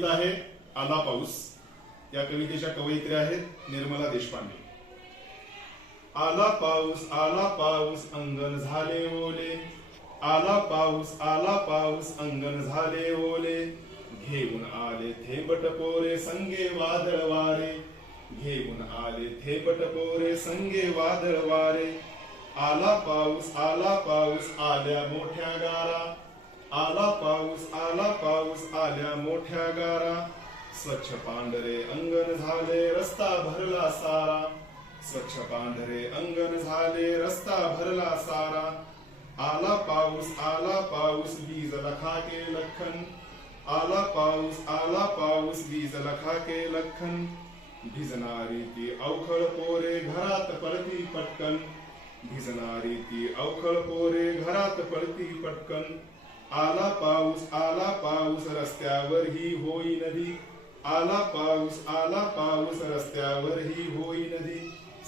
गीत आहे आला पाऊस। या कवितेच्या कवयित्री आहेत निर्मला देशपांडे। आला पाऊस अंगण झाले ओले, आला पाऊस अंगण झाले ओले, घेऊन आले थेंबट पोरे संगे वादळ वारे, घेऊन आले थेंबट पोरे संगे वादळ वारे। आला पाऊस आल्या मोठ्या गारा, आला पाऊस आल्या मोठ्या गारा, स्वच्छ पांढरे अंगण झाले रस्ता भरला सारा, स्वच्छ पांढरे अंगण झाले रस्ता भरला सारा। आला पाऊस बीज लखा के लखन, आला पाऊस बीज लखा के लखन, भिजणारी ती अवखळ पोरे घरात पडती पटकन, भिजणारी ती अवखळ पोरे घरात पडती पटकन। आला पाऊस रस्त्यावर ही होई नदी, आला पाऊस रस्त्यावर ही होई नदी,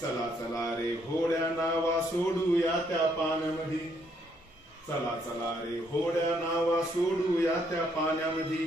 चला चला रे होड्या नावा सोडूया त्या पाण्यामध्ये, चला चला रे होड्या नावा सोडूया त्या पाण्यामध्ये।